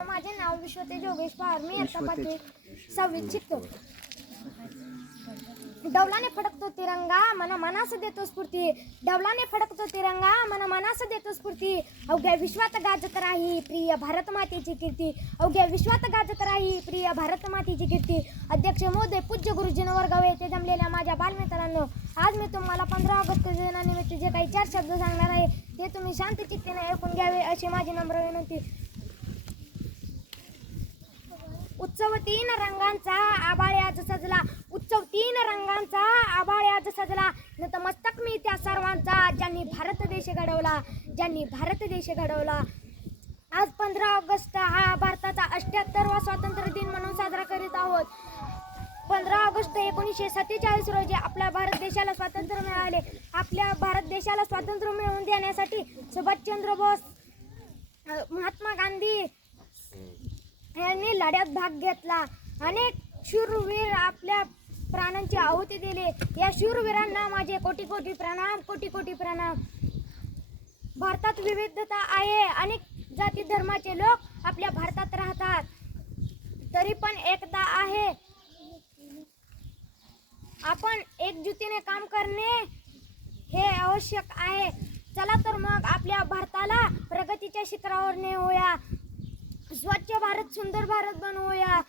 माझे नाव विश्वते जोगेश पवार. मी आता पाचवी सहावीत शिकतो. डवलाने फडकतो तिरंगा मन मनास देतो स्फूर्ती. डवलाने फडकतो तिरंगा मन मनास देतो स्फूर्ती. अवघ्या विश्वात गाजत राही प्रिय भारत मातेची कीर्ती. अवघ्या विश्वात गाजत राही प्रिय भारत मातेची कीर्ती. अध्यक्ष मोदय पूज्य गुरुजीन वर्गावे ते जमलेल्या माझ्या बालमित्रांनो आज मी तुम्हाला पंधरा ऑगस्ट दिनानिमित्त जे काही चार शब्द सांगणार आहे ते तुम्ही शांत चित्तेने ऐकून घ्यावे अशी माझी नम्र विनंती. उत्सव तीन रंगांचा आबाळ आज सजला. उत्सव तीन रंगांचा आबाळ आज सजला. नतमस्तक मी त्या सर्वांचा ज्यांनी भारत देश घडवला ज्यांनी भारत देश घडवला. आज पंधरा ऑगस्ट हा भारताचा अठ्याहत्तरवा स्वातंत्र्य दिन म्हणून साजरा करीत आहोत. पंधरा ऑगस्ट एकोणीसशे सत्तेचाळीस रोजी आपल्या भारत देशाला स्वातंत्र्य मिळाले. आपल्या भारत देशाला स्वातंत्र्य मिळवून देण्यासाठी सुभाषचंद्र बोस महात्मा गांधी यांनी लढ्यात भाग घेतला. अनेक शूरवीर आपल्या प्राणांची आहुती दिली. या शूरवीरांना माझे कोटी कोटी प्रणाम कोटी कोटी प्रणाम. भारतात विविधता आहे. अनेक जाती धर्माचे लोक आपल्या भारतात राहतात. तरी पण एकता आहे. आपण एकजुटीने काम करणे हे आवश्यक आहे. चला तर मग आपल्या भारताला प्रगतीच्या शिखरावर नेऊया. स्वच्छ भारत सुंदर भारत बनवूया.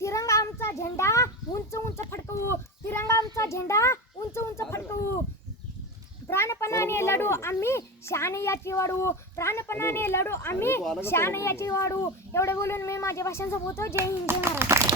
तिरंगा आमचा झेंडा उंच उंच फडकवू. तिरंगा आमचा झेंडा उंच उंच फडकवू. प्राणपणाने लढू आम्ही शान याची वाढवू प्राणपणाने लढू आम्ही शान याची वाढवू एवढं बोलून मी माझे भाषण संपवतो जय हिंद जय महाराष्ट्र.